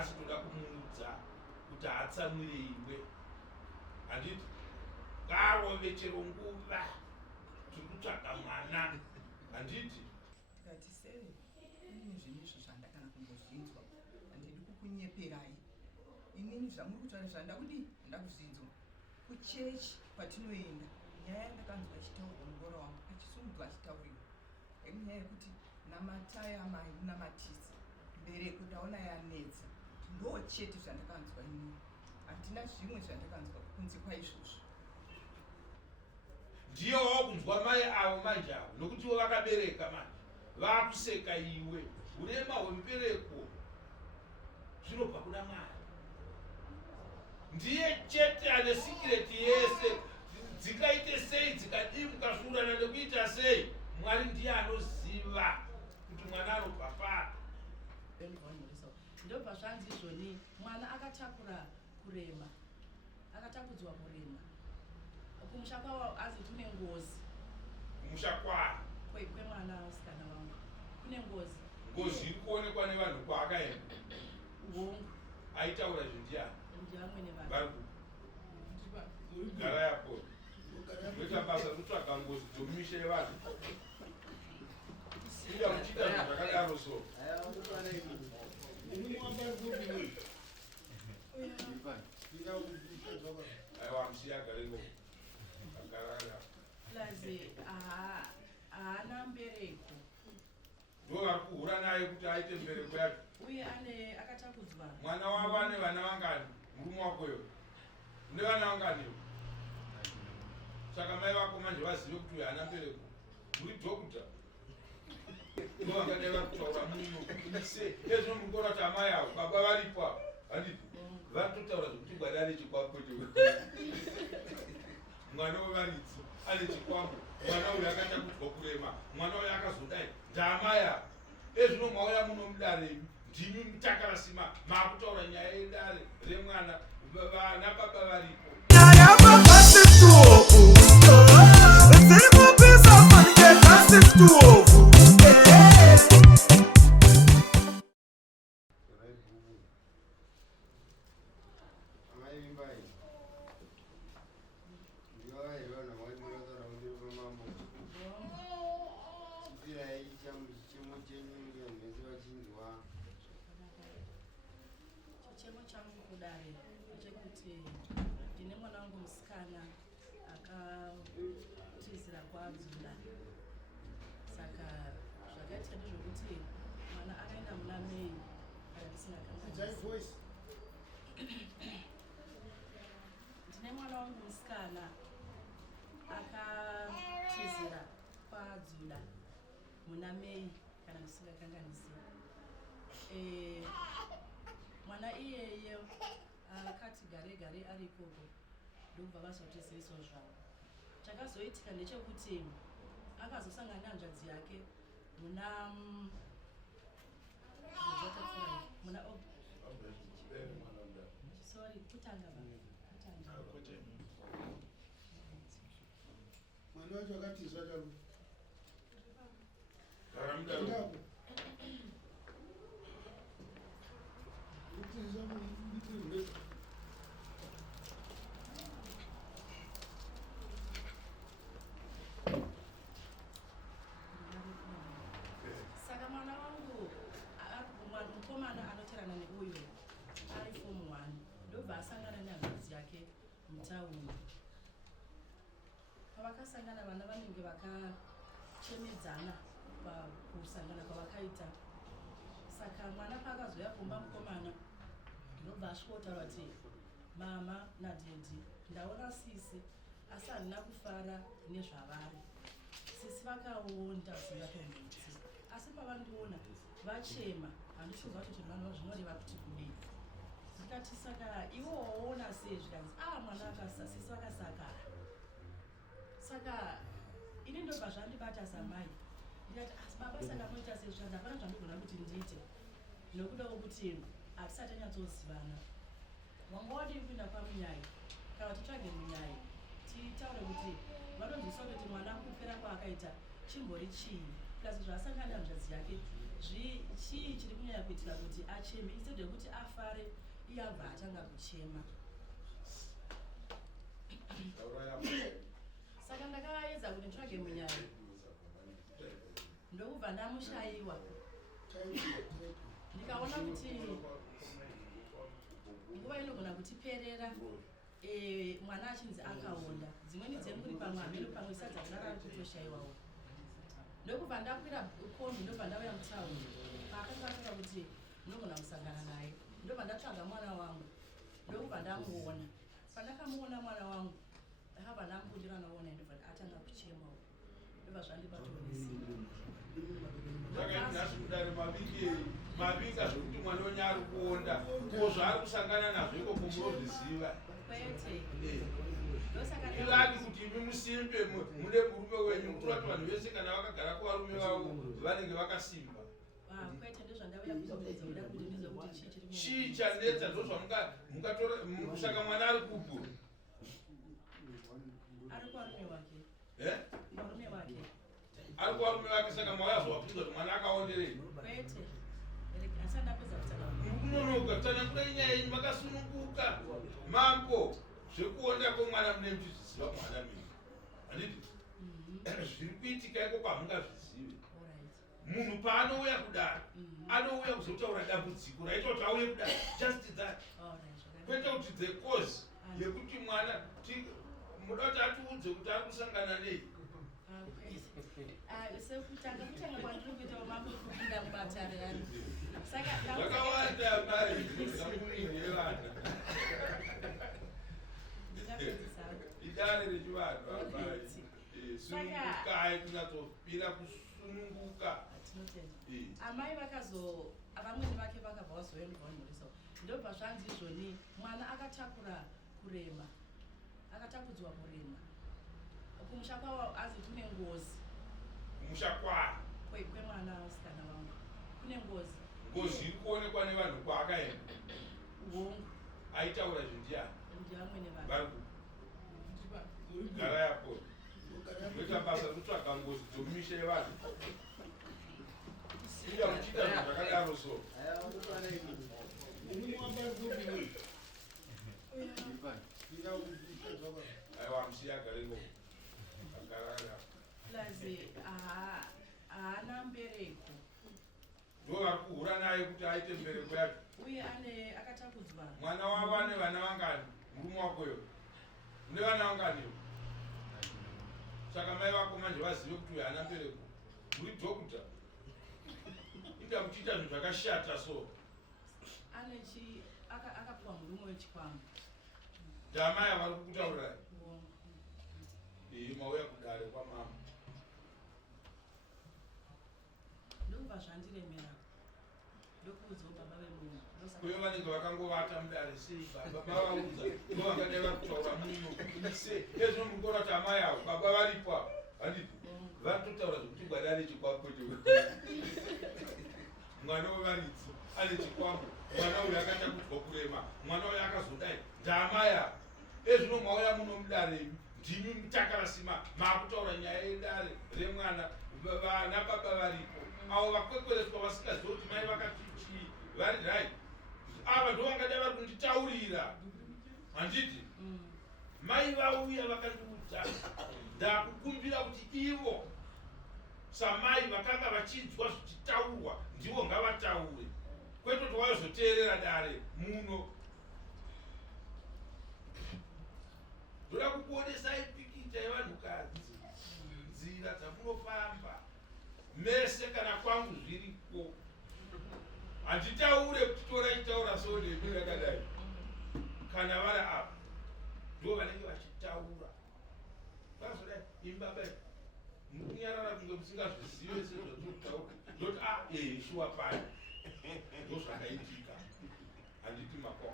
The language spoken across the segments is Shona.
nhasi toda kumuudza kuti atsamwire iwe. Handiti ngarove chero nguva tiri kutsvaga mwana. Handiti tikati sei ini zvinhu izvo zvandakana kumbozvinzwa handidi kukunyeperai. Inini zvamuri kutaura zvandakudi ndakuzvinzwa kuchechi kwatinoenda. Nyaya yandakanzwa achitaurwa mugora wangu achisumudzwa achitauriwa nenyaya yekuti namatai amai munamatisi mbereko ndaona yanetsa. Ndo chete zvandakanzwa inini, handina zvimwe zvandakanzwa kunze kwaizvozvo. ndiyo wakunzwa mai avo manje avo nokuti ivo vakabereka manje vakuseka iwe. Urema hwemubereko zvinobva kuna Mwari. Ndiye chete ane sikireti yese. Dzikaite sei dzikadii mukashurana nekuita sei, Mwari ndiye anoziva kuti mwana anobva pari. Ndobva zvanzi izvoni mwana akatakura kurema, akatakudzwa kurema. Kumusha kwawo azi kune ngozi. Kumusha kwari Kwemwana musikana wangu kune ngozi. Ngozi iri kuonekwa nevanhu kwaakaenda. Hongu Aitaura zvindiani ndiamwene vanhu vari kugara yapo kuita basa kutsvaga ngozi dzomumisha yevanhu. Uya muchiita zvinhu zvakadaro so. Aiwa musiya garengo agarara plazi haana mbereko ndo vari kuhura naye kuti aite mbereko yacho. uye ane akatakudzwa. Mwana wavo ane vana vangani? Murume wakoyo une vana vanganiwo? Saka mai vako manje vazive kuti uyu haana mbereko. Muri dhokuta ndo vangadai vari kutaura muno se ezvino muri kuona kuti amai avo baba varipo apa. Handiti vatotaura zvokuti mwari ane chikwambo mwana wevaridzi ane chikwambo, mwana uyu akatakudzwa kurema, mwana uyu akazodai ndaamai avo. Ezvino mwauya munomudare ndimi mutakarasima maakutaura nyaya yedare remwana vana baba varipo. Nyaya baba situovu dziri kupisa manike situovu. Chichemo changu kudare chekuti ndine mwana wangu musikana akatizira kwadzula. Saka zvakaita ndezvokuti mwana akaenda muna Mei kana ndisingakanganisi. Ndine mwana wangu musikana akatizira kwadzula muna Mei kana ndisingakanganisi. Mwana iyeye akati gare gare ari ikoko ndobva vazotiziriso zvavo. Chakazoitika ndechekuti akazosangana hanzvadzi yake muna sorry kutanga mwana wacho akatizwa charo Garamudaro saka mwana wangu mukomana anoterana neuyu ari form 1 ndobva asangana nehanzvadzi yake mutauni. Pavakasangana vana vanenge vakachemedzana pakusangana kwavakaita. Saka mwana paakazoya kumba mukomana ndobva asvikotaura kuti mama nadhedhi ndaona sisi asi handina kufara nezvavari. Sisi vakaonda zivatombiti asi pavandiona vachema handichinzwa kuti zvinhu zvinoreva kuti kudii. Ndikati saka iwo waona sei zvikanzi mwana akasasisi vakasakara. Saka ini ndobva zvandibata samai ndikati asi baba saka moita sezvikanzi hapana zvandigona kuti ndiite nokuda kwokuti hatisati tanyatsozivana. Wanga wadii kuinda pamunyai kana titsvage munyai titaure kuti vanonzwisa kuti mwana kupera kwaakaita chimbori chii plus zvaasangana hanzvadzi yake chii chiri kunyanya kuitira kuti avachemi instead yekuti afare iye abva atanga kuchema. Saka ndakaedza kuti nditsvage munyaya ndokubva ndamushayiwa ndikaona kuti nguva inogona kutiperera mwana achinzi akaonda dzimweni dzenguri pamwe hameno pamwe sadza kunarari kutoshayiwawo ndokubva ndakwira kombi ndobva ndauya mutaundi paakanga ataura kuti munogona kusangana naye ndobva ndatsvaga mwana wangu ndokubva ndamuona pandakamuona mwana wangu ndakabva ndamubudira naona ndobva atanga kuchemawo ndobva zvandibatonesi mavika zvokuti mwana wenyu ari kuonda ko zvaari kusangana nazvo ikoko munozviziva kwete ilani kuti imi musimbe mune murume wenyu kurati vanhu vese kana vakagara kuvarume vavo vanenge vakasimba kwete ndozvandauya kuzoedza kuda kuti ndizokuti chii chanetsa ndozvamukatora mwana ari kupo ari kwarume wake kwarume wake ari kuvarume vake saka mawayazovapinza kuti mwana akaonderei kwete asandapedza kutana munonoka tsanangura inyaya yenyu makasununguka mambo zvekuonda kwemwana mune muchizviziva mwana mii handiti zviri kuitika ikoko hamungazvizivi munhu paanouya kudaro anouya kuzotaura dambudziko raita kuti auye kudaro just that kwete kuti the cause yekuti mwana muda kuti atiudze kuti ari kusangana nei sekutanga kwandiri kuitawo makukunda kubatarani saka zvakawanda mai zvamuinevana idare rechivanhu amai sunungukai kunyatsopira kusununguka amai vamweni vake vakabva vazoendwa vanhoresa ndobva zvanzi izvoni mwana akatakura kurema akatakudzwa kurema kumusha kwavo azi kune ngozi kumusha kwaa kwemwana musikana wangu kune ngozi iri kuonekwa nevanhu kwaakaenda hongu aitaura zvindiani ndiamwene vanhu vari gara yapo noita basa rekutsvaga ngozi dzomumisha yevanhu uya muchiita zvinhu zvakadaro so aiwa musiya garengo agara plazi haana mbereko ndo vari kuhura naye kuti aite mbereko yacho uye akatakudzwa mwana wavo ane vana vangani murume wakoyo une vana vanganiwo saka mai vako manje vazive kuti uyo haana mbereko muri dhokuta inga muchiita zvinhu zvakashata so akapuwa murume wechikwama ndamaya vari kukutaurirai mauya kudare kwamama ndokubva zvandiremera ndokuudzawo baba vemunhu kuyo vanenge vakangovata mudare sei baba vavaudza ivo vangadai vari kutaura muno se ezvino mungora kuti amai avo baba varipo avo handiti vatotaura zvokuti gwada ane chikwambo mwana wevaridzi ane chikwambo mwana uyu akatakudzwa kurema mwana uyu akazodai ndaamai avo ezvino mauya muno mudare ndimi mutakarasima maakutaura nyaya yedare remwana vana baba varipo avo vakwekwereswa vasingaziva kuti mai vakati chii vari rai ava ndo vangadai vari kunditaurira handiti mai vauya vakandiudza ndakukumbira kuti ivo samai vakanga vachinzwa zvichitaurwa ndivo ngavataure kwete kuti vazoteerera dare muno ndoda kukuonesai pikicha yevanhukadzi nzira dzamunofamba mese kana kwangu zviriko handitaure kuti toraitaura so nemi rakadai kana vari apa ndo vanenge vachitaura vazodai imbaba mukunyarara kunge musingazvizive sezvatokutaura ndoti shuwa pai ndo zvakaitika handiti makwa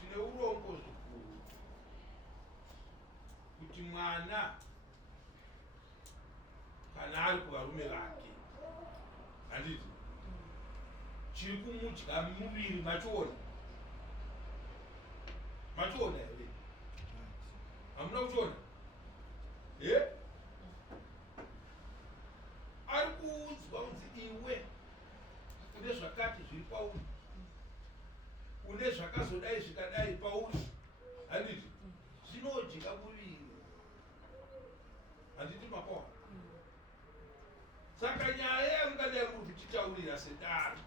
tine urombo zvikuru kuti mwana kana ari kuvarume vake handiti chiri kumudya muviri machiona here hamuna kuchiona ari kuudzwa kunzi iwe zvinodai zvikadai pauri handiti zvinojika muviri handiti makwa. Saka nyaya yamungadai muri kuchitaurira sedare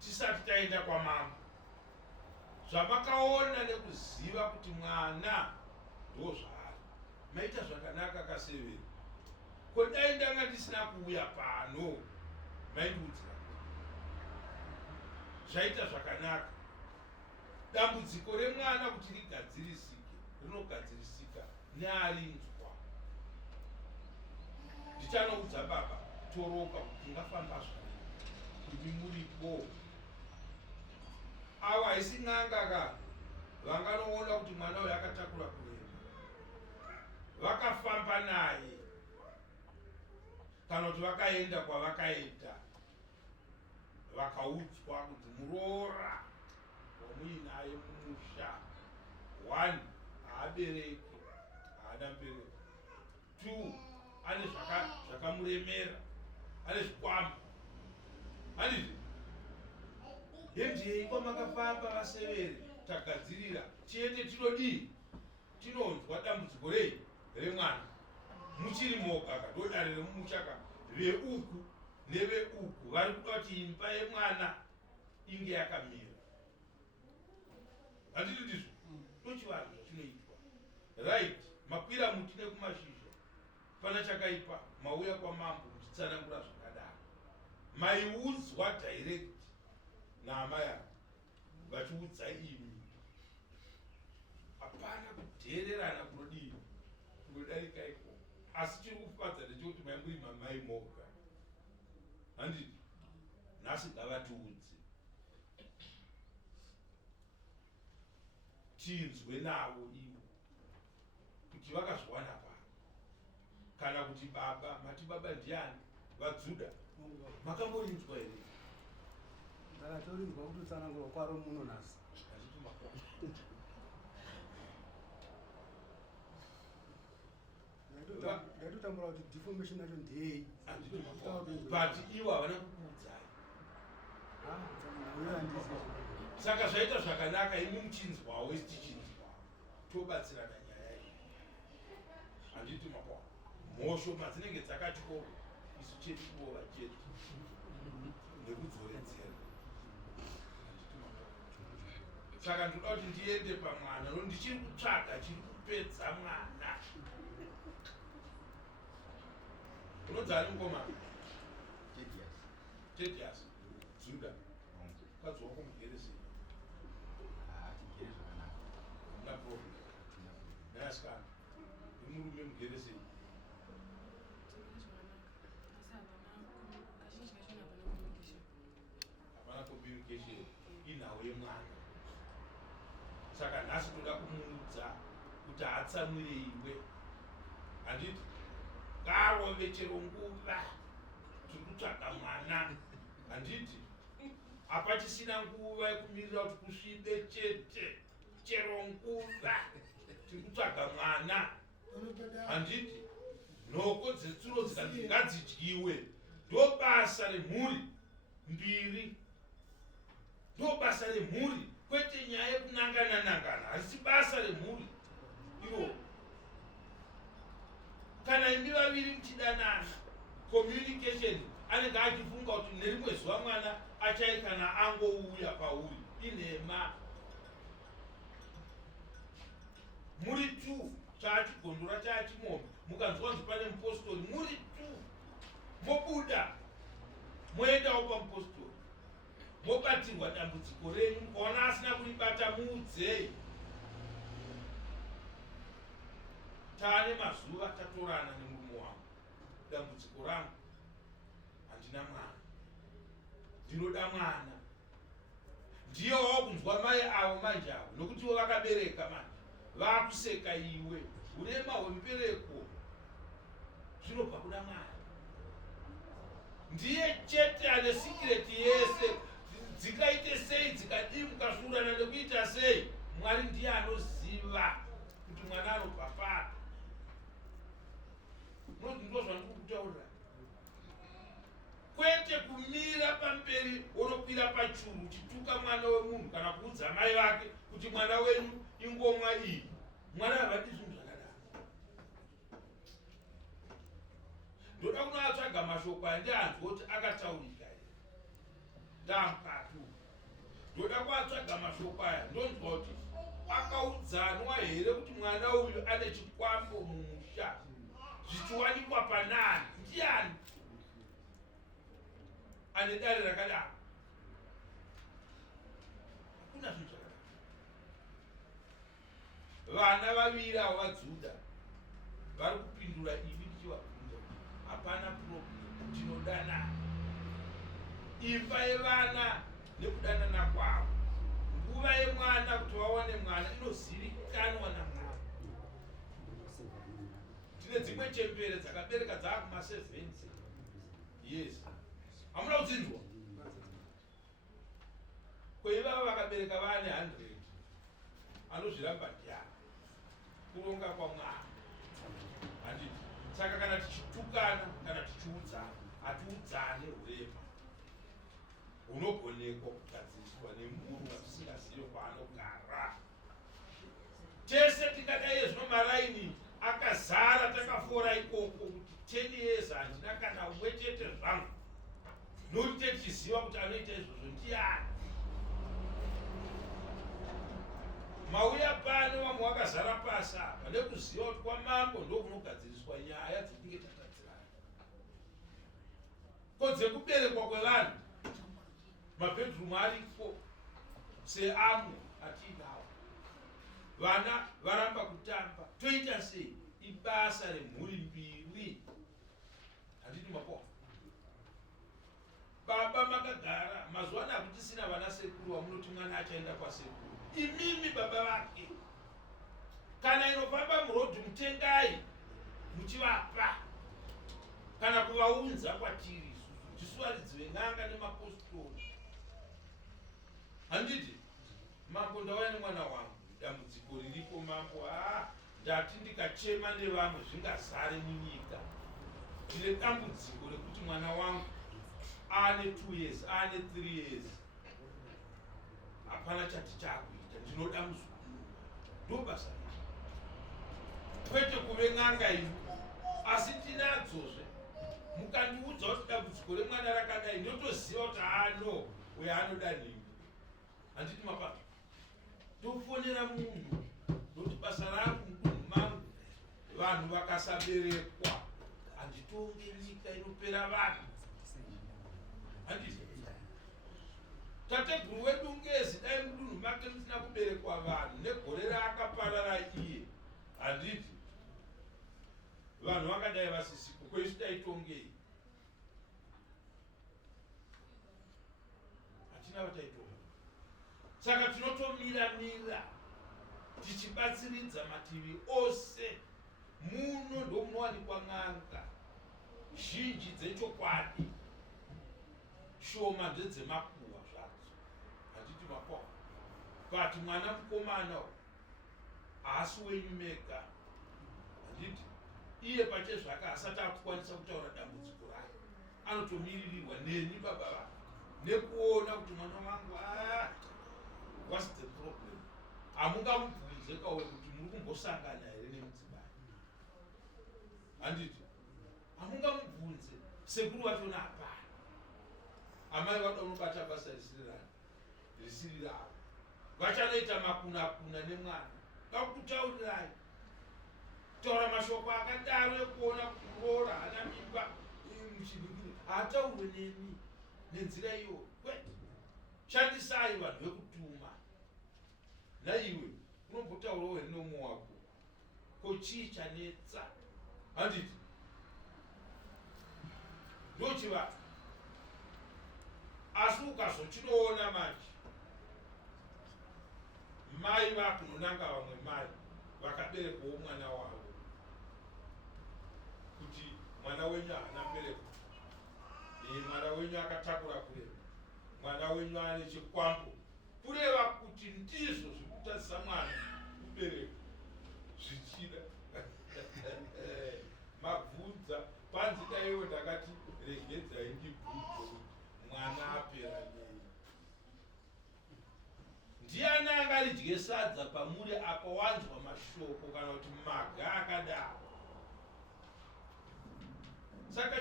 tisati taenda kwamambo, zvamakaona nekuziva kuti mwana ndozvaari, maita zvakanaka kasevera. Kodai ndanga ndisina kuuya pano maindiudzira zvaita zvakanaka. Dambudziko remwana kuti rigadzirisike rinogadzirisika nearinzwa. Ndichanoudza baba toroka kuti ngafamba zvai kuti muripo. Ava haisi n'anga ka vanganoona kuti mwana uyu akatakura kurema, vakafamba naye kana kuti vakaenda kwavakaenda vakaudzwa kuti muroora wamuinaye mumusha 1 haabereki, haana mbereko, 2 ane zvakamuremera, ane zvikwama. Handiti hendiyei kwamakafamba vasevere tagadzirira tiende tinodii, tinonzwa dambudziko rei remwana muchiri mogaka ndodare remumushaka veuku neveuku vari kuda kuti imba yemwana inge yakamira. Handiti ndizvo ndochivanhu zvatinoitwa right. Makwira muti nekumashizha pana chakaipa mauya kwamambo muchitsanangura zvakadaro, maiudzwa direct naama yangu vachiudza imi, hapana kudhererana kunodii kunodarika iko. Asi chiri kufadza ndechekuti maimuri mamai moga. Handiti nhasi ngavatiudze tinzwe navo ivo kuti vakazviwana pano, kana kuti baba mati baba ndiani vadzuda makamborinzwa here? ndakatorinzwa kuti utsanangurwa kwaro muno nhasi. Ndaitotambura kuti deformation yacho ndei, but ivo havana kukuudzai. Saka zvaita zvakanaka imi muchinzwawo isi tichinzwawo tobatsirana nyaya iyi. Handiti makwa mhosho madzinenge dzakatyoro isu chete kuova chete nekudzoredzera. Saka ndoda kuti ndiende pamwana no ndichiri kutsvaga chiri kupedza mwana. Unonzani mukomana? Tedias Zuda kadzwa kumugerezi na problem naskana imurume mugerezi hapana communication inawo yemwana. Saka nhasi toda kumuudza kuti atsamwire iwe. Handiti ngarove chero nguva tiri kutsvaga mwana. Handiti hapachisina nguva yekumirira kuti kusvibe chete, chero nguva tiri kutsvaga mwana. Handiti nhoko dzetsuro ngadzidyiwe, ndobasa remhuri mbiri, ndobasa remhuri, kwete nyaya yekunangana-nangana, harisi basa remhuri iro. Kana imi vaviri muchidanana communication anenge achifunga kuti nerimwe zuva mwana achai kana angouya pauri inhema. Muri 2 chaachigondora chaachimombe mukanzwa kunzi pane mupostori muri 2 mobuda moendawo pamupostori mobatirwa dambudziko renyu, mukaona asina kuribata muudzei. Taane mazuva tatorana nemurume wangu, dambudziko rangu handina mwana, ndinoda mwana. Ndiye wakunzwa mai avo manje avo nokuti ivo vakabereka manje vakuseka iwe urema hwembereko zvinobva kuda mwana. Ndiye chete ane sikireti yese, dzikaite sei dzikadii mukashurana nekuita sei, Mwari ndiye anoziva kuti mwana anobva pari. Ndozvandiri kutaura, kwete kumira pamberi usakwira pachuru uchituka mwana wemunhu kana kuudza mai vake kuti mwana wenyu ingomwa iyi. Mwana havadi zvinhu zvakadaro. Ndoda kunoatsvaga mashoko andihanzwa kuti akataurika here. Ndamukatu. Ndoda kuatsvaga mashoko aya ndonzwa kuti akaudzanwa here kuti mwana uyu ane chikwambo mumusha zvichiwanikwa panani. Ndiani ane dare rakadaro? Hakuna zvinhu zvakadaro. Vana vaviri avo vaJudha vari kupindura ivi ndichivabvunza kuti hapana problem, tinodanana. Imba yevana nekudanana kwavo, nguva yemwana kuti vaone mwana inozivikanwa naMwari. Tine dzimwe chembere dzakabereka dzakuma7 yes. Hamuna kudzinzwa? Kwaivava vakabereka vane 100 anozviramba ndiani kuronga kwaMwari. Handiti saka kana tichitukana kana tichiudzana hatiudzane urema hunogonekwa kugadziriswa nemunhu watisingazivi kwaanogara. Tese tingadai zvino maraini akazara takafora ikoko kuti 10 years handina kana umwe chete zvangu nokuti tichiziva kuti anoita izvozvo ndiani. Mauya pano vamwe vakazara pasi apa nekuziva kuti kwaMambo ndokunogadziriswa nyaya dzetinge tatadzirana. Kodzekuberekwa kwevanhu mabhedroom ariko seamwe atiinawo. Vana varamba kutamba. Toita sei? Ibasa remhuri mbiri. Handiti mapoa. Baba makagara mazuva ano akutisina vana sekuru vamunoti mwana achaenda kwasekuru. Imimi baba vake. Kana inofamba murodhi mutengai muchivapa. Kana kuvaunza kwatiri tisuvaridzi ven'anga nemapostori. Handiti Mambo ndauya nemwana wangu, dambudziko riripo Mambo. Ndati ndikachema nevamwe zvingazare munyika. Ndine dambudziko rekuti mwana wangu ane 2 years, ane 3 years. Hapana chati chakuita, ndinoda muzukuru. Ndobasa kwete kuve n'anga ino. Asi tinadzozve. Mukandiudza kuti dambudziko remwana rakadai ndotoziva kuti no uyo anoda nhingi. Handiti mapato. Tofonera munhu nokuti basa rangu mudunhu mangu vanhu vakasaberekwa handitonge nyika inopera vanhu. Handiti tateguru wedu Ngezi dai mudunhu make musina kuberekwa vanhu negore raakaparara iye. Handiti vanhu vangadai vasisipo kweisu taitongei. Hatina vataitonga. Saka tinotomira tichibatsiridza mativi ose. Muno ndomunowanikwa n'anga zhinji dzechokwadi, shoma ndedzemakuhwa zvadzo. Handiti mapoa. But mwana mukomana haasi wenyu mega. Handiti iye pachezvake asati akukwanisa kutaura dambudziko rake anotomiririrwa neni baba vake nekuona kuti mwana wangu what's the problem. Hamungamubvunze kauye kuti muri kumbosangana here nemudzimai. Handiti hamungamubvunze sekuru vachona hapana. Amai vada unobata basa risiri ravo. Vachanoita makuna nemwana. Ngakutaurirai. Taura mashoko akadaro ekuona kurora hana mimba muchidikiri hataurwe nemi nenzira iyo. Kwete shandisai vanhu vekutuma. Naiwe unombotaurawo here nomo wako. Ko chii chanetsa? Handiti ndochivata. Asi ukazochinoona manje mai vakunonanga vamwe mai vakaberekwawo mwana wavo kuti mwana wenyu haana mbereko, mwana wenyu akatakura kurema, mwana wenyu ane chikwambo, kureva kuti ndizvo zvikutadzisa mwana kubereka zvichida. Mabvunza panzi daiwo ndakati regedzai ndibvunze kuti mwana apera nei. akaridye sadza pamuri akawanzwa mashoko kana kuti maga akadaro. Saka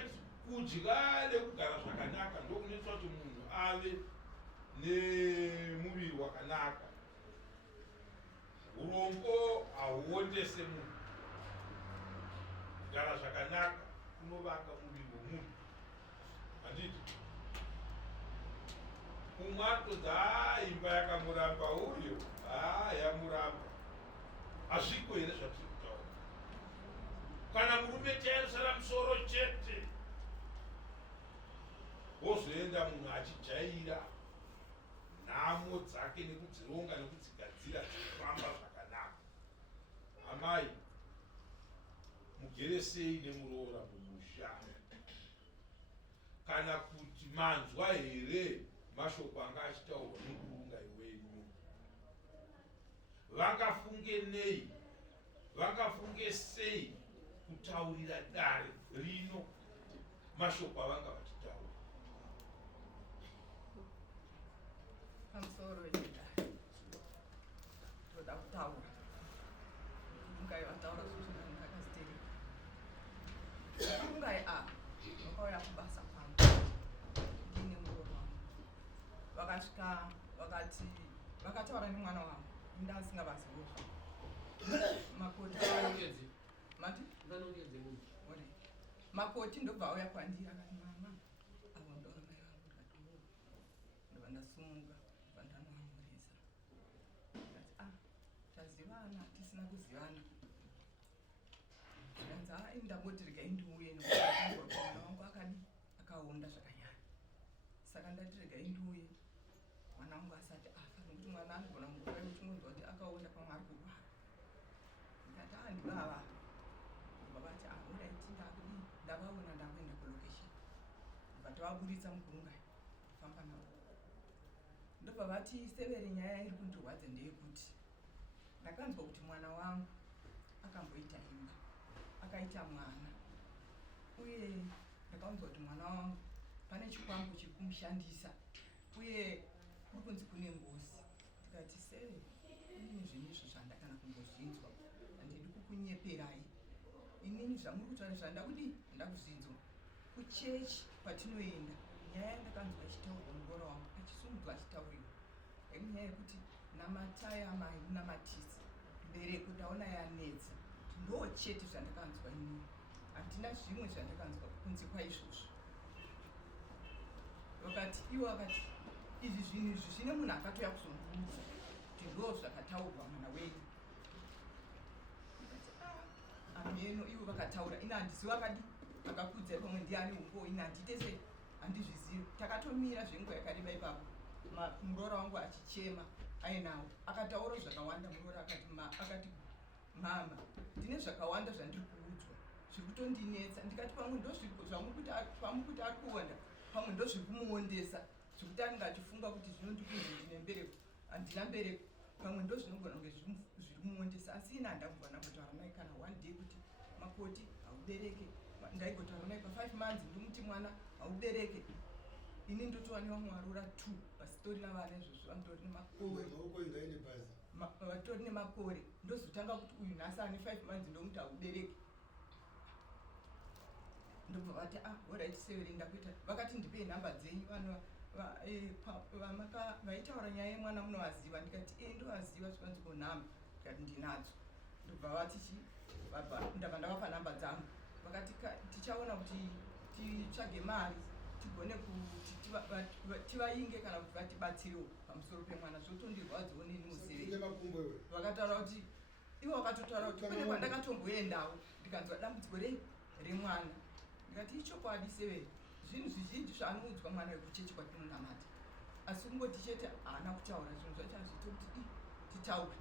kudya nekugara zvakanaka ndokunoita kuti munhu ave nemuviri wakanaka. Urombo hauondese munhu. Kugara zvakanaka kunovaka muviri womunhu. Handiti? Umwe atodza imba yakamuramba uyo. Yamuramba. Hazviko here zvatiri kutaura. Kana murume chairusara musoro chete, wozoenda munhu achijaira nhamo dzake nekudzironga nekudzigadzira dzikufamba zvakanaka. Amai, mugere sei nemuroora mumusha? Kana kuti manzwa here mashoko anga achitaurwa nokurungai wenyu? Vangafunge nei? Vangafunge sei kutaurira dare rino mashoko avanga vachitaura? Pamusoro wechidare toda kutaura. Kurungai vataura zvokuti ndakazitereka. Kurungai vakauya kubasa kwangu ndine murooro wangu. Vakasvika vakataura nemwana wangu ndasingavazivo makoti mati makoti ndobva auya kwandiri akati mama avo ndova mai vangu. Ndikati ndobva ndasununguka ndobva ndanoamurisa. Ndikati tazivana tisina kuzivana. Ndikanzi ndamboti regai ndiuye nekuti mwana wangu akaonda zvakanyanya. Saka ndati regai ndiuye mwana wangu asati afa nokuti mwana anogona kungofa uchingonzwa kuti akaonda pamwe ari kurwara. Ndikati ndibava. Vavati uraiti ndavaona ndakuenda kulokesheni. Ndobva tavaburitsa mukurungai famba navo. Ndobva vati Severe, nyaya iri kundirwadza ndeyekuti ndakanzwa kuti mwana wangu akamboita imba akaita mwana, uye ndakanzwa kuti mwana wangu pane chikwambo chiri kumushandisa uye kuri kunzi kune ngozi. Ndikati Severe, ini zvinhu izvo zvandakana kumbozvinzwa handidi kukunyeperai. Inini zvamuri kutaura zvandakudi ndakuzinzwa kuchechi patinoenda. Nyaya yandakanzwa achitaurwa muroora wangu achisumudzwa achitauriwa nenyaya yekuti namatai amai munamatisi mbereko ndaona yanetsa. Ndo chete zvandakanzwa inini, handina zvimwe zvandakanzwa kunze kwaizvozvo. Vakati ivo vakati izvi zvinhu izvi zvine munhu akatoya kuzomubvunza kuti ndo zvakataurwa mwana wenyu. Ameno ivo vakataura ini handiziva kadi akakudzai pamwe ndiani umbo ini handitese handizvizivi. Takatomira zvenguva yakareba ipapo muroora wangu achichema ainawo akataura zvakawanda. Muroora akati mama ndine zvakawanda zvandiri kuudzwa zviri kutondinetsa. Ndikati pamwe ndozvamuri kuti ari kuonda pamwe ndozviri kumuondesa zvekuti anenge achifunga kuti zvinondikunzi ndine mbereko. Handina mbereko. Pamwe ndozvinogona kunge zviri kumuondesa asi ina handambova nambotaura naye kana one day kuti makoti haubereke. Ndaigotaura naye pa5 months ndomuti mwana haubereke. Ini ndotowaniwa mwarura 2 pasitori navana izvozvo vandori nemakore vatori nemakore. Ndozotanga kuti uyu nhasi ane 5 months ndomuti haubereke. Ndobva vati alright Severe ndakuita. Vakati ndipei nhamba dzenyu vanhu vaitaura nyaya yemwana munovaziva. Ndikati ndovaziva zvikanzi konhamba. Ndikati ndinadzo. Ndobva vati ndabva ndavapa nhamba dzangu. Vakati tichaona kuti titsvage mari tigone kuti tivainge kana kuti vatibatsirewo pamusoro pemwana zvotondirwadzawo neni musevere. Vakataura kuti ivo vakatotaura kuti kune kwandakatomboendawo ndikanzwa dambudziko remwana. Ndikati ichokwadi Severe, zvinhu zvizhinji zvaanoudzwa mwana wekuchechi kwatinonamata asi kungoti chete haana kutaura zvinhu zvacho hazviito kuti titaure.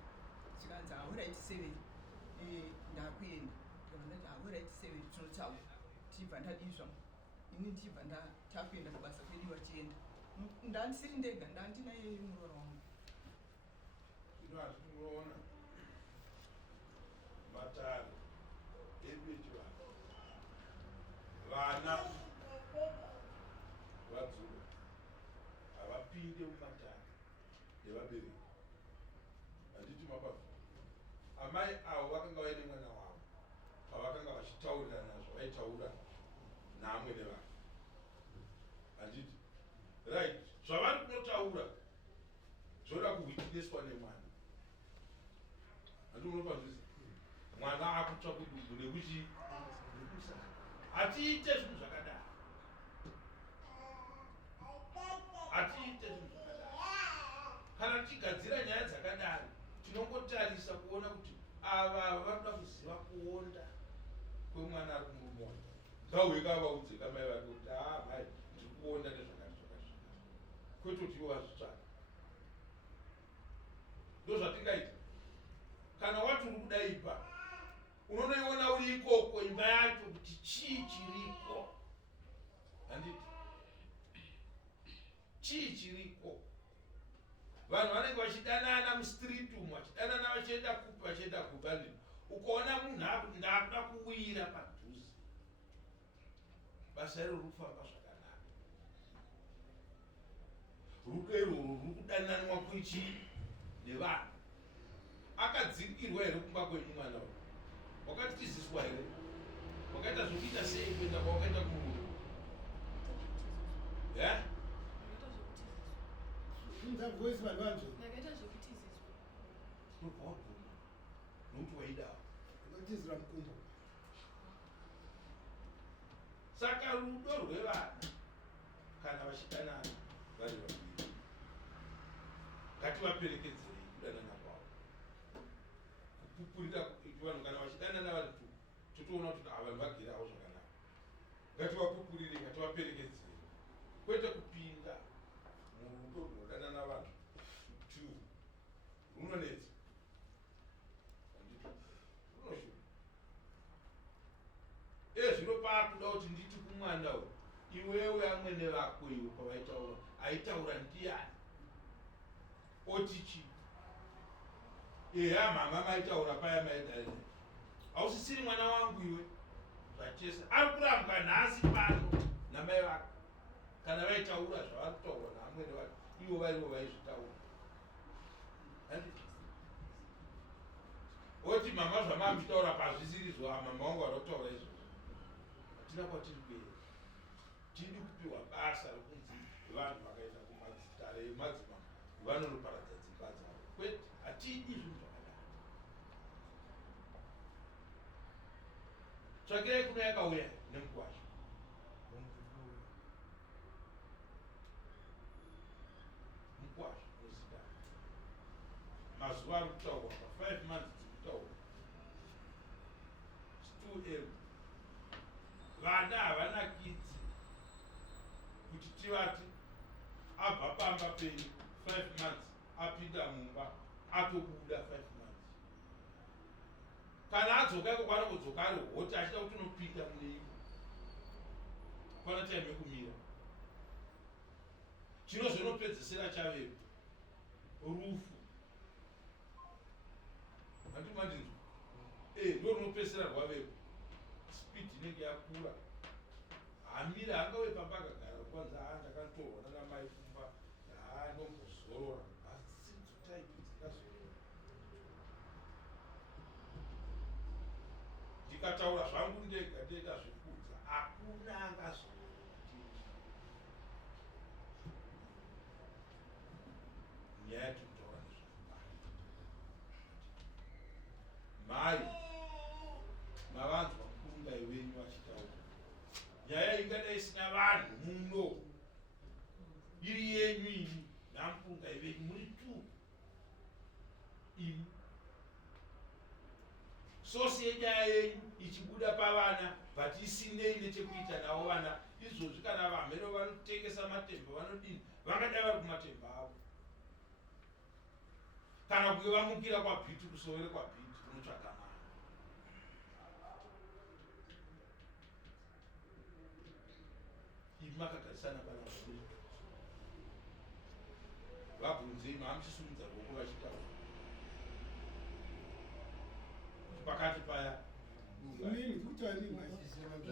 Zvikanzi alright Severe, ndakuenda. Ndikati alright Severe, tinotaura. Tichibva ndadii zvangu ini ndichibva takuenda kubasa kwedu vachienda. Ndandisiri ndega ndandinaye muroora wangu. Zvino hatinoona matare edu echivanhu vana vadzura havapinde mumatare nevabereki. mabava amai avo vakanga vaine mwana wavo pavakanga vachitaurirana zvavaitaura naamwene vanhu handiti right zvavari kunotaura zvoda kuhwitineswa nemwana handi unopanzvisa mwana akutsvakwe dubu nekuti hatiite zvinhu zvakadaro hatiite zvinhu zvakadaro kana tichigadzira nyaya dzakadaro tinongotarisa kuona kuti ava vanoda kuziva kuonda kwemwana ari kumurumona ngauhweka vaudze kamai vake kuti mai ndiri kuonda nezvakati zvakati kwete kuti ivo vazvitsvaka ndo zvatingaita kana wati uri kudaipa unonoiona uri ikoko imba yacho kuti chii chiriko handiti chii chiriko vanhu vanenge vachidanana mustriti umu vachidanana vachienda kupi vachienda kupi handiti ukaona munhu akuti ndakuda kuwira padhuze basa iro riri kufamba zvakanaka rudo irworwo ruri kudananwa kuchii nevanhu akadzingirwa here kumba kwenyu mwana uyu wakatiziswa here wakaita zvokuita sei kuenda kwawakaita kururu ya voisi vanhu vanzvo urikwauguma nokuti waidawo vakatizira mukumbo saka rudo rwevana kana vachidanana vari vaviri ngativaperekedzerei kudanana kwavo kupupurira vanhu kana vachidanana vari tu totoona kuti vanhu vagerawo zvakanaka ngativapupurire ngativaperekedzere kwete kupinda murudo rwunodanana vanhu tu runonetsa runoshupa zvino paakuda kuti nditi kumwana uyu iwewe amwene vako iwe pavaitaura aitaura ndiani oti chii eya mama maitaura paya maidai hausisiri mwana wangu iwe zvachese ari kurambwa nhasi pano namai vako kana vaitaura zvavari kutaura naamwene vake ivo varivo vaizvitaura oti mama zvamamitaura pazvisirizvo mama wangu varikutaura izvozvo hatina kwatiri kuenda tiri kupiwa basa rekunzi vanhu vakaenda kumadzitare emadzimama vanonoparadza dzimba dzavo kwete hatiidi zvinhu zvakadaro tsvakirai kuno yakauya nemukwazvo mukwazvo muzita mazuva ari kutaurwa pa5 months dzikutaurwa still vana havanakidzi kuti tivati abva pamba penyu 5 months apinda mumba atobuda 5 months kana adzoka iko kwana kudzoka ari hoti achida kuti unopinda mune iko hapana time yekumira chinozonopedzisira chavepo rufu handimandinzwa ndo runopedzisira rwavepo speed inenge yakura hamira hangave pamba akagara kwanza ndakantorwa nanamai kumba ndombozorora asi dzotaipi dzikazorora ndikataura zvangu ndega ndoita zvekudza hakuna angazorora nyaya yatokutaura nezvakubara mai mavanzwa mukurungai wenyu vachitaura nyaya ingadai isina vanhu muno iri yenyu ini namukurungai venyu muri tu ini sosi yenyaya yenyu ichibuda pavana but isinei nechekuita navo vana izvozvi kana vamhero vanotengesa matemba vanodini vangadai vari kumatemba avo kana kunge vamukira kwabhiti kusovere kwabhiti unotsvaga mari imi makagarisana vana vaviri vabvunzei mamuchisumudza ruoko vachitaura pakati paya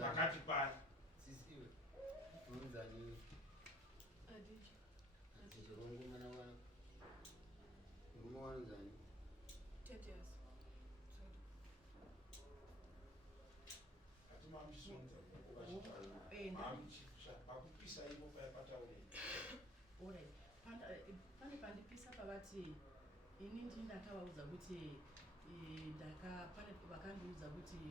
pakati paya vakandipisa pavati ini ndakavaudza kuti pane vakandiudza kuti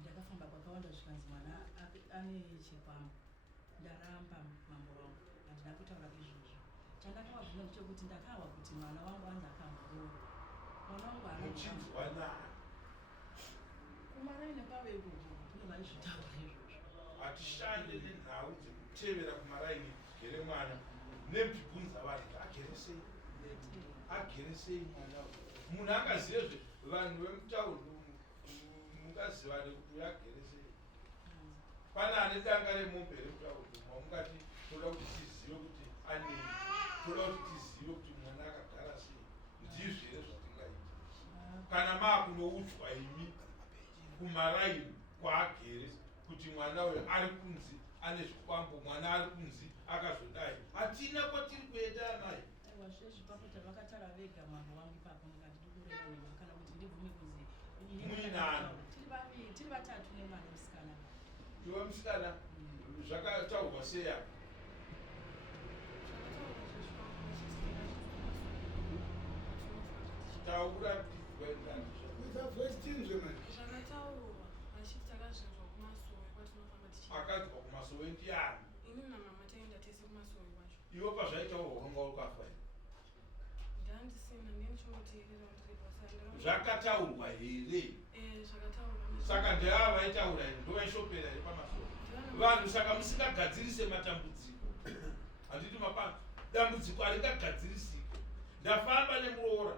ndakafamba kwakawanda zvikanzi mwana ane chikwama. Ndaramba mambo wangu handina kutaura izvozvo. Chandakavabvunza ndechekuti ndakawa kuti mwana wangu anzi akamborora. Mwana wangu muchinzwana kumaraini kwave ikoko kune vaizvitaura izvozvo. hatishande nenhau dzekutevera kumaraini gere mwana nebvibvunza vanhu agere sei mwana munhu angaziyezve vanhu vemutaundi mungaziva nekuti agere sei. Pane ane danga remombe remutaundi mamungati toda kuti tizive kuti anei, toda kuti tizive kuti mwana akagara sei. Ndizvo here zvatingaita kana makunoudzwa imi kumaraini kwaagere kuti mwana uyo ari kunzi ane zvikwambo, mwana ari kunzi akazodai, hatina kwatiri kuenda naye. Aiwa zvezvi pakuti vakatara vega mambo wangu ipapo ndikandikurewa kana kuti ndibvume kuzi muinani tiri vatatu nemwana musikana. iwe musikana zvakataurwa sei apa? taura zvakataurwa vachiti takazvinzwa kumasowe kwatinofamba akadzwa kumasowe ndiani? ini namama taenda tese kumasowe kwacho. iwe pazvaitaurwa unonga ukafa ndandisina ndenichomuteerera ndiri pasai. zvakataurwa here? Zvakataurwa. Saka ndeava vaitaura here ndovaishopera here pamasoro vanhu. Saka musingagadzirise matambudziko. Handiti mapano dambudziko haringagadzirisike. Ndafamba nemuroora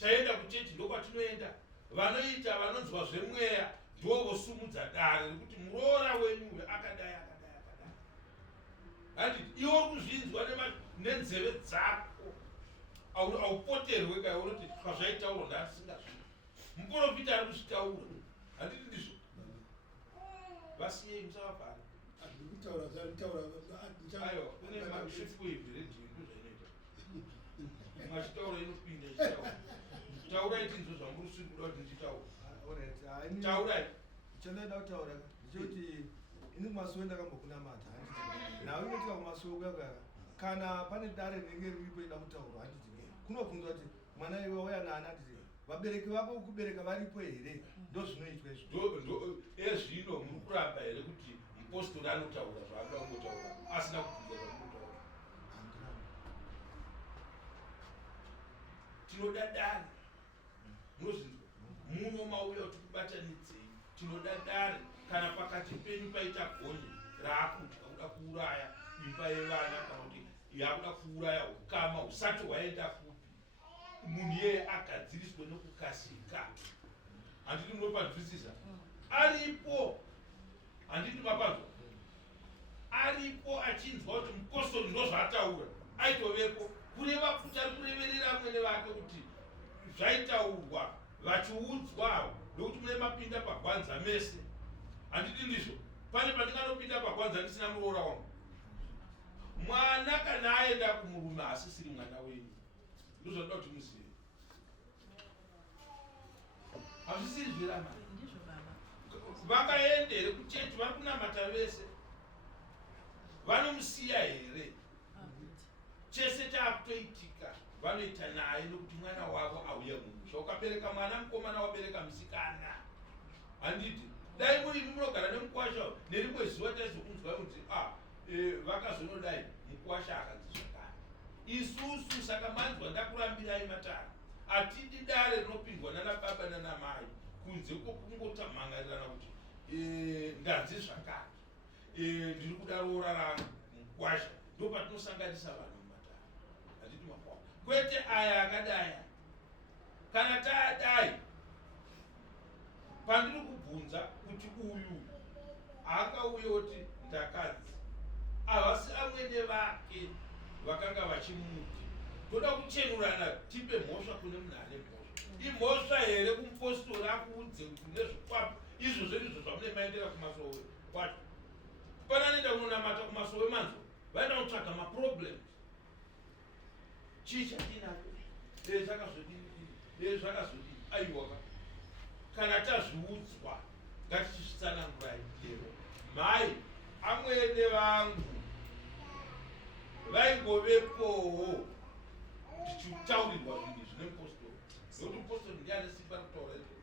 taenda kuchechi ndokwatinoenda. Vanoita vanonzwa zvemweya ndovosumudza dare rekuti muroora wenyuwe akadai. Handiti iwe uri kuzvinzwa nenzeve dzako haupoterwe kai unoti pazvaitaurwa ndasingazvii. Muprofita ari kuzvitaura. Handiti ndizvo? Vasiyei musavabvara. Aiwa kune mashifuivhi redhiyo ndozvainoita. Machitaura inopinda ichitaura. Taurai tinzvo zvamuri siri kuda kuti ndichitaura. Taurai. Chandaida kutaura ndechekuti ini kumasowe ndakambokunamata handiti nawe inotika kumasowe kuyakuyaka kana pane dare rinenge riripo ida kutaurwa handiti kunobvunzwa kuti mwana iwe wauya naana handiti vabereki vako kubereka varipo here ndozvinoitwa izvo. Ezvino muri kuramba here kuti mupostori anotaura zvaanga kungotaura asina kubvunza zvamutaura? Tinoda dare munozvinzwa muno mauya kuti kubatanidzei. Tinoda dare kana pakati penyu paita gonye raakudya kuda kuuraya imba yevana kana kuti yakuda kuuraya ukama husati hwaenda kupi, munhu iyeye agadziriswe nokukasika. Handiti munopanzwisisa? Aripo, handiti mapanzwa, aripo achinzwa kuti mupostori ndozvaataura aitovepo kureva kuti ari kureverera mwene vake kuti zvaitaurwa vachiudzwa ndokuti mune mapinda pagwanza mese. Handiti ndizvo? Pane pandinganopinda pagwanza ndisina muroora wangu. Mwana kana aenda kumurume asisiri mwana wenyu ndozvanoda kuti muzive. Hazvisiri zvirama. Ndizvo baba. Vakaendere kuchechi vari kunamata vese. Vanomusiya here? Chese chaakutoitika vanoita naye nokuti mwana wavo auye mumusha. Ukabereka mwana mukomana wabereka musikana. Handiti dai muri munogara nemukwasha nerimwe zuva taizokunzwa kuti vakazonodai mukwasha akanzi zvakare. Isusu saka manzwa ndakurambirai matano. Hatidi dare rinopindwa nana baba nana mai kunze kokungotamhangarirana kuti ndanzi zvakare ndiri kuda roora rangu mukwasha. Ndo patinosanganisa vanhu mumatara. Hatidi makwasha kwete aya akadaya. Kana taadai pandiri kubvunza kuti uyu haangauye kuti ndakadzi havasi amwene vake vakanga vachimuti. Toda kuchenurana tipe mhosva kune munhu ane mhosva. Imhosva here kumupostori akuudze kuti nezvikwapo izvo zvenizvo zvamune maendera kumasowe kwacho. Pana anoenda kunonamata kumasowe manzo vaenda kutsvaga maproblems. Chii chatinacho? Zvakazodini? Aiwaka kana tazviudzwa ngatichizvitsanangurai lero. Mhai amwene vangu vaingovepowo tichitaurirwa zvinhu izvi nemupostori nokuti mupostori ndiye ane simba rekutaura izvo.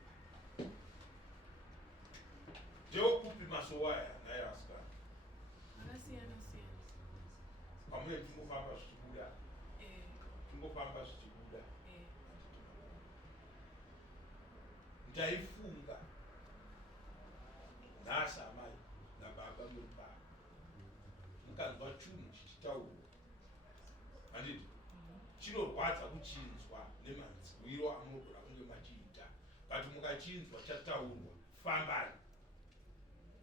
Ndeokupi masowa aya naye asikana Akasiyana siyana. pamwe tingofamba zvichibuda Eh. tingofamba zvichibuda Eh. ndaifunga nhasi amai nababa muripaa mukanzwa chinhu chichitaurwa handiti chinorwadza kuchinzwa nemanzwiro amunogona kunge machiita but mukachinzwa chataurwa fambai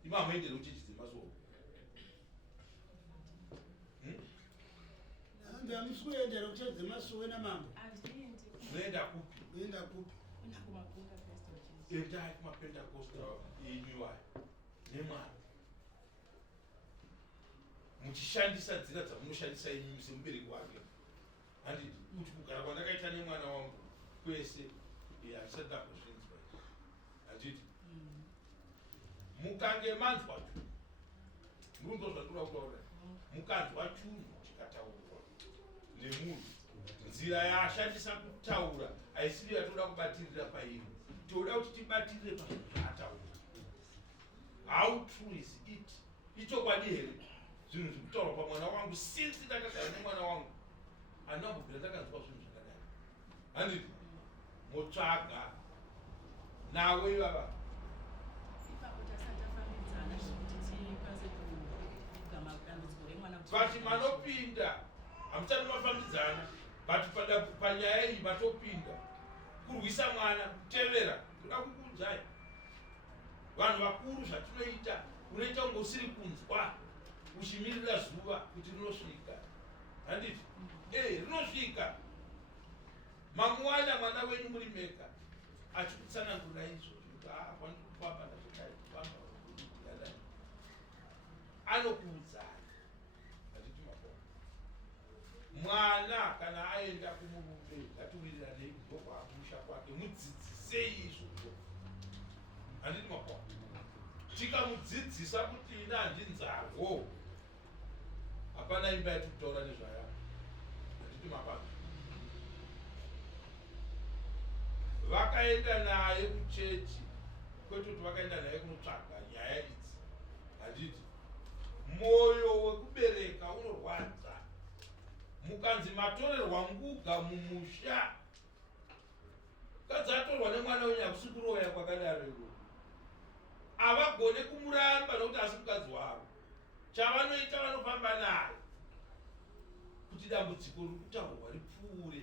imamuendere kuchechi dzemasoro Hamusi kuendera kuchechi dzemasoro namambo. Handiendi. munoenda kupi Kuenda kupi? Kumapunga festival. endai kumapentakostal enyuwayo nemwari muchishandisa nzira dzamunoshandisa inyu semubereki wake handiti kuti kugara kwandakaita nemwana wangu kwese handisati ndambozvinzwa handiti mukange manzwa chinhu murunzwa zvandinoda kutaura mukanzwa chinhu chikataurwa nemunhu nzira yaashandisa kutaura haisiri yatoda kubatirira pairi toda kuti tibatirire pazvinhu zvaataura. How true is it? Ichokwadi here zvinhu zvekutaurwa pamwana wangu since ndakagara nemwana wangu handinambobvira ndakanzwa zvinhu zvakadai handiti motsvaga nawe ivava Ipapo tasati tafambidzana zvekuti tikwanise kugamagamidzwa remwana kuti vati manopinda hamuchati mafambidzana but panyaya iyi matopinda kurwisa mwana kutevera kuda kukuudzai vanhu vakuru zvatinoita unoita kunge usiri kunzwa uchimirira zuva kuti rinosvika handiti rinosvika mamuwana mwana wenyu muri meka achikutsanangura izvozvo kuti kwandikufamba ndazodai kufamba anokuudzai handiti makona mwana kana aenda kumurume ngatiwiriranei ndokwamusha kwake mudzidzisei izvozvo handiti makona tikamudzidzisa kuti ina handinzarwo hapana imba yati kutaura nezvaya handiti makona vakaenda naye kuchechi kwete kuti vakaenda naye kunotsvaga nyaya idzi handiti mwoyo wekubereka unorwadza mukanzi matorerwa nguga mumusha kadzi atorwa nemwana wenyu hakusi kuroya kwakadaro iko havagone kumuramba nokuti asi mukadzi wavo chavanoita vanofamba naye kuti dambudziko riri kutaurwa ripfuure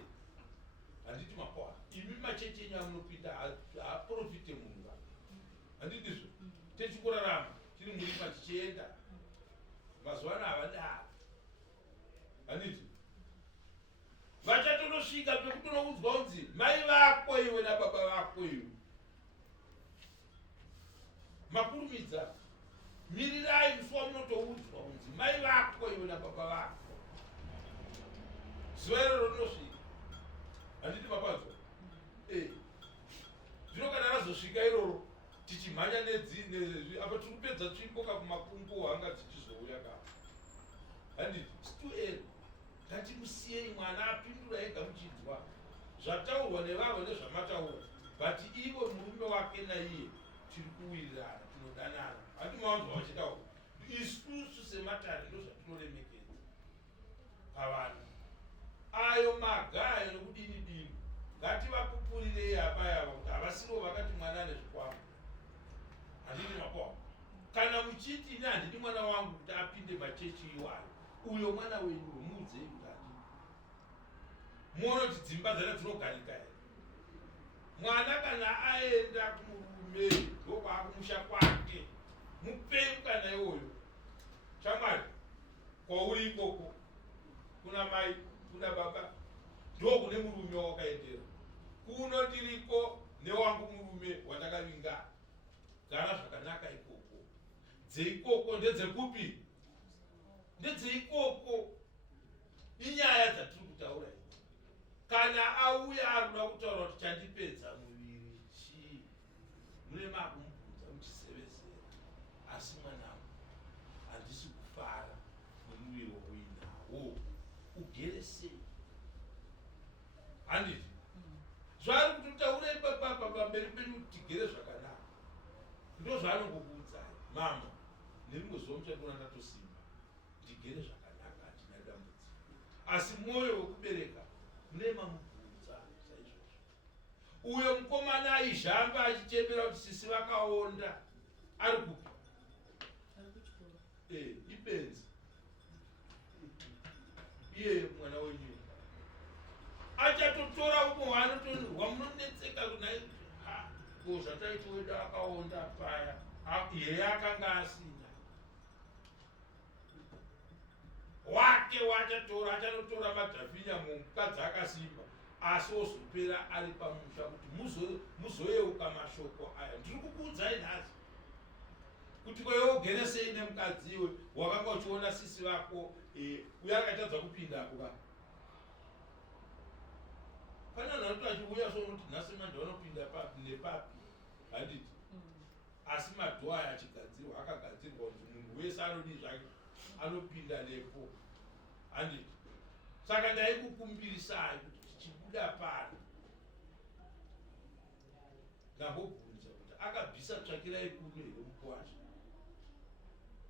handiti makwana imi machechi enyu amunopinda haaprofite munhu handitizvo techikurarama tiri murima tichienda mazuva ano havadaro handiti vachatonosvika pekutonoudzwa unzi mai vako iwe nababa vako iwe makurumidza mirirai musi wamunotoudzwa unzi mai vako iwe nababa vako zuva iroro rinosvika handiti mapadzo zvino kana razosvika iroro tichimhanya apa tiri kupedza tsvimboka kumakungu hanga dzichizouya ka handiti situeri ngatimusiyei mwana apindura ega muchinzwa zvataurwa nevavo nezvamataura but ivo murume wake naiye tiri kuwirirana tinodanana hati mavanzwa vachitaura isusu sematare ndo zvatinoremekedza pavana ayo maga ayo nekudini dini ngativapupurirei apa yava kuti havasivo vakati mwana nezvikwama handiti makwa kana muchiti ini handidi mwana wangu kuti apinde machechi iwayo uyo mwana wenyu muudzei kuti handii muonoti dzimba dzana dzinogarika here mwana kana aenda kumurume ndokwakumusha kwake mupei mukana iwoyo shamwari kwauri ikoko kuna mai kuna baba ndokune murume wakaendera kuno ndiriko newangu murume wandakavinga gara zvakanaka ikoko dzeikoko ndedzekupi ndedzeikoko inyaya dzatiri kutaura kana auya arikuda kutaura kuti chandipedza muviri chii mune makumubvunza muchisevezera asi mwanangu handisi kufara nemuviri wauinawo ugere sei asi mwoyo wekubereka mune mamubvunza saizvozvo. Uyo mukomana aizhamba achichembera kuti sisi vakaonda ari kupi? Ibenzi iye mwana wenyu achatotora umwe waanotonirwa munonetseka kunai zvataiti weda akaonda paya yeye akanga asina wake wachatora achanotora madhafinya mukadzi akasimba asi ozopera ari pamusha kuti muzoyeuka mashoko aya. Ndiri kukuudzai nhasi kuti kwewe ugere sei nemukadzi iwe wakanga uchiona sisi vako uye akatadza kupinda kuva pane vanhu vanoti achiuya sounoti nhasi manje vanopinda papi nepapi handiti asi madho aya achigadzirwa akagadzirwa kuti munhu wese anodi zvake anopinda nepo handiti. Saka ndaikukumbirisai kuti tichibuda pano ndambobvunza kuti akabvisa tsvakirai kuno here mukwasha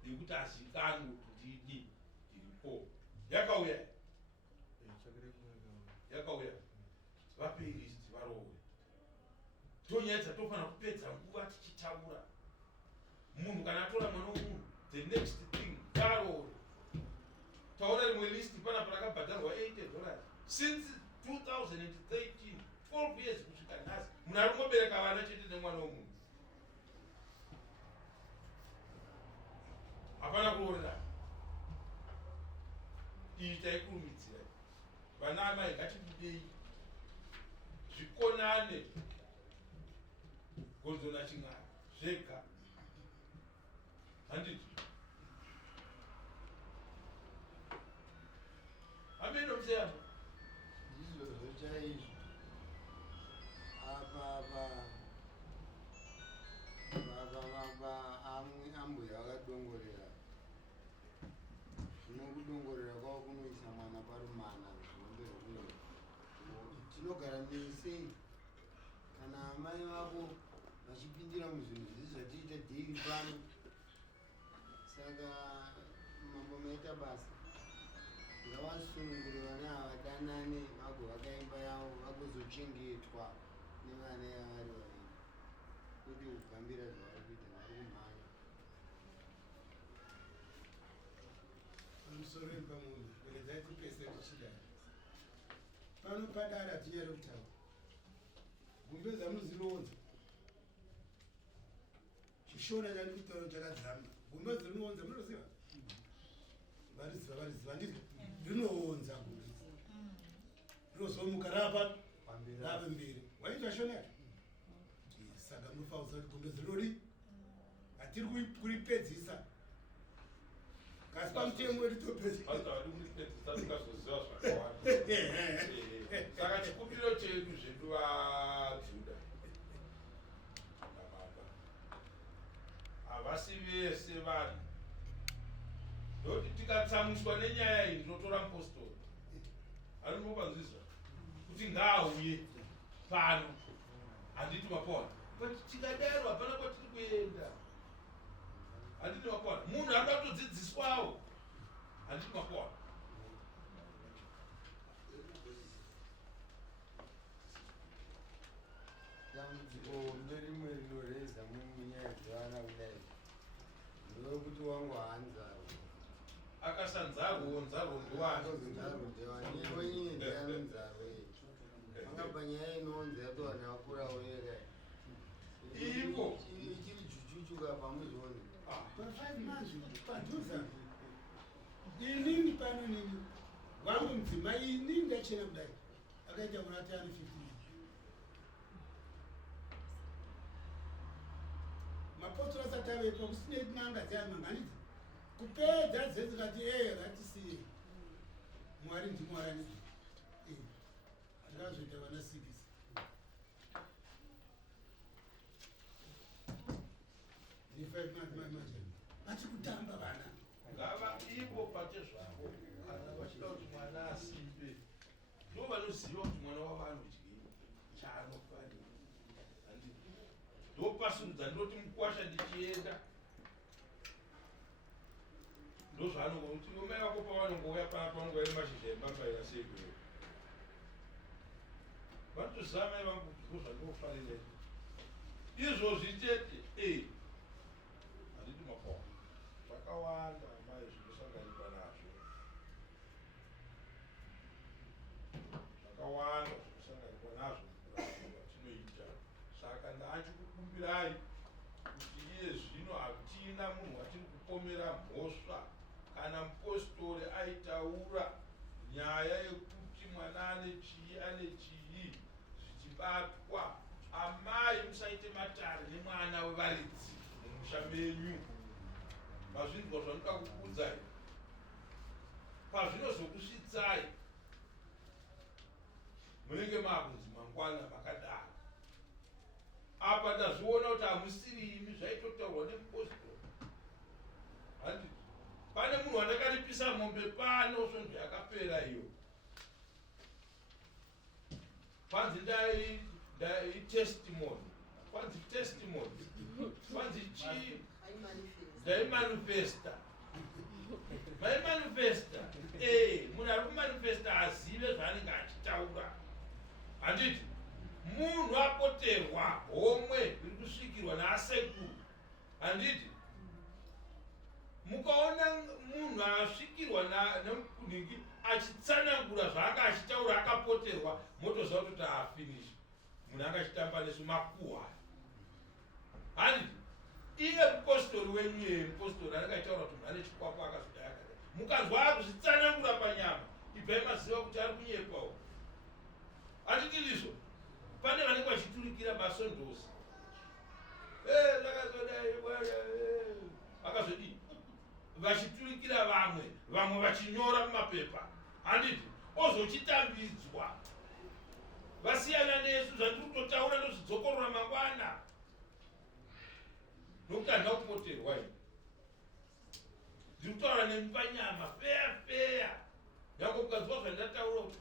nekuti azikanwe kuti ndini ndiripo. Yakauya yakauya vapei listi varowe tonyedza tofanira kupedza nguva tichitaura. Munhu kana atora mwana womunhu the next thing varowe taura rimwe listi panapa rakabhadharwa $80 since 2013 12 years kusvika nhasi munhu ari kungobereka vana chete nemwana womunhu hapana kuorera. Iyi taikurumidzirai vana amai ngatibudei zvikonane gonzo naching'ara zvega handiti amenomuseyamo ndizvozvo chaizvo apa ambuya akadongorera zvino kudongorera kwavo kunoisa mwana parumana zvinomberekuno tinogara nesei kana amai vako vachipindira muzvinhu zvisi zvatiita dhiri pano. Saka mambo maita basa ngavasungure vana ava danane vagovaka imba yavo vagozochengetwa nevana yavari vaini kuti kugambira zvavari kuita vari kumhanya pamusoro wepamunhu regai tipese tichidai pano padara tinyari kutaura gumbe dzamuzinonza chishona chandi kutaura chakadzama gumbe dzinonza munoziva variziva ndizvo rinoonza gumbe rinozomuka rapa rave mberi waita shonaka. Saka munofanira kuti gumbe dzinori hatiri kuripedzisa kasi pamutemo wedu topedzisa. Saka chikumbiro chedu zvedu vaJudha nababa havasi vese vanhu ndokuti tikatsamuswa nenyaya iyi ndinotora mupostori anonopanzizwa kuti ngaauye pano handiti mapona but tikadaro hapana kwatiri kuenda handiti mapona munhu anoda kutodzidziswawo handiti mapona. dambudziko nderimwe rinoreza munyaya dzevana kudai ndokuti wangu haanzaro akasanzarwo nzarwo nzaro ndewane ndeanonzaro anga panyaya inonzi yatovana vakurawo yeka ivo ichiri jujuchuka pamuzvoni pa5 manzi padhuza inini pano nini wangu mudzimai inini ndachena kudai akaita kunati ani 15 mapostora asati avepo kusinei n'anga dzeamanganidza kupedza dzedzikati ngatisiye mwari ndimwari ndikazoita vana 6 ne5 manje vachi kutamba vana ngava ivo pate zvavo kana vachida kuti mwana asimbe ndo vanoziva kuti mwana wavo anodyi chaanofanira ndopasurudza ndoti mukwasha ndichienda ndozvaanongo kuti omai vako pavanongouya panapa vanongouya mashizha mabaira seikweyo vanotozama vangu zvinhu zvandinofarire izvozvi chete handiti mapawa zvakawanda mai zvinosanganikwa nazvo zvakawanda zvinosanganikwa nazvo vatinoita saka ndachikukumbirai kuti iye zvino hatina munhu watiri kupomera mhosva kana mupostori aitaura nyaya yekuti mwana ane chii zvichibatwa amai musaite matare nemwana wevaridzi mumusha menyu mazvinzwa zvanoda kukuudzai pazvinozokusvitsai munenge makunzi mangwana makadaro apa ndazviona kuti hamusiri imi zvaitotaurwa nemupostori handiti pane munhu wandakaripisa mombe pano svonzvo yakapera iyo kwanzi dai testimony kwanzi testimony kwanzi chii ndaimanifesta maimanifesta munhu ari kumanifesta azive zvaanenge achitaura handiti munhu apoterwa homwe iri kusvikirwa naasekuru handiti mukaona munhu asvikirwa nemukunhingi achitsanangura zvaanga achitaura akapoterwa motoziva kuti afinish munhu anga achitamba nesu makuhwa handiti iye mupostori wenyuye mupostori anenge achitaura kuti munhu ane chikwako akazodayakada mukanzwa akuzvitsanangura panyama ibvai maziva kuti ari kunyepawo handiti ndizvo pane vanenge vachiturikira masondosi zvakazodai vakazodii vachiturikira vamwe vachinyora mumapepa handiti ozochitambidzwa vasiyana nesu zvandiri kutotaura ndozvidzokorora mangwana nokuti handina kupoterwa ini ndiri kutaura nemi panyama feya yango mukanzwa zvandataura kuti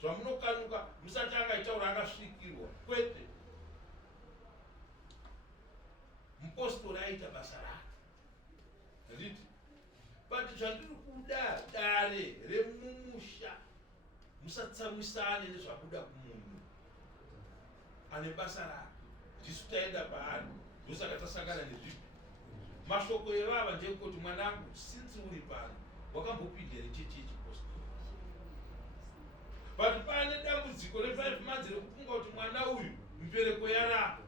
zvamunokanuka musati angaitaura akasvikirwa kwete mupostori aita basa rake handiti but zvandiri kuda dare remumusha musatsamwisane nezvakuda kumunhu ane basa rake ndisu taenda paari ndosaka tasangana nezvipi mashoko evava ndekuti mwanangu sinzi uri pano wakambopindire chechechi postori but pane dambudziko re5 months rekufunga kuti mwana uyu mbereko yarapa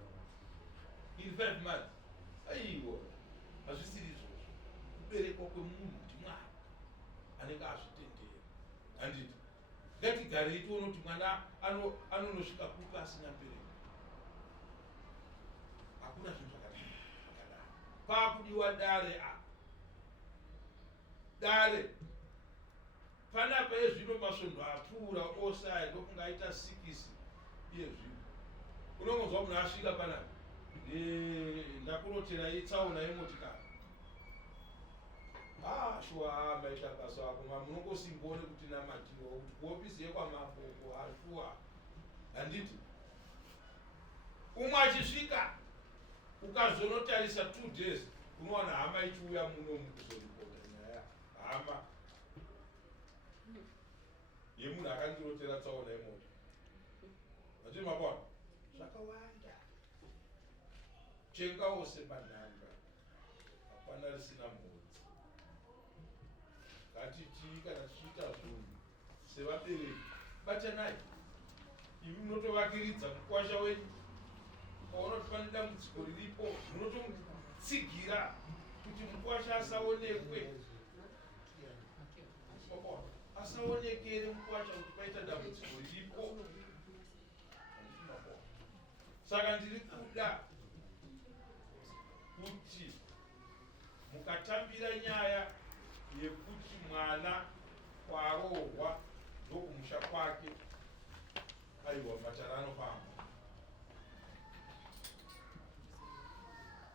in 5 months aiwa hazvisiri izvozvo kuberekwa kwemunhu ndimwari anenge azvitendera handiti ngatigarei tione kuti mwana anonosvika kupa asina mbereko hakuna zvinhu zvakadaro paakudiwa dare dare panapa ezvino masvondo apfuura osaya ndokunga aita 6 iye zvino unongonzwa munhu asvika panapa ndakurotera itsaona yemotikari shuwa maita basa ako munongosimbone kuti namatiro kuti kuofisi yekwamaboko ashuwa handiti umwe achisvika ukazonotarisa 2 days unowana hama ichiuya muno mukuzoripota nyaya hama yemunhu akandirotera tsaona yemota atiri mabwana zvakawanda chengawo sebanhanga hapana risina mhodzi ngatitii kana tichiita zvinhu sevabereki batanai ivi munotovakiridza mukwasha wenyu ukaona kuti pane dambudziko riripo munotomutsigira kuti mukwasha asaonekwe asaonekere mukwasha kuti paita dambudziko riripo saka ndiri kuda kuti mukatambira nyaya yekuti mwana kwarohwa ndokumusha kwake aiwa matara anofamba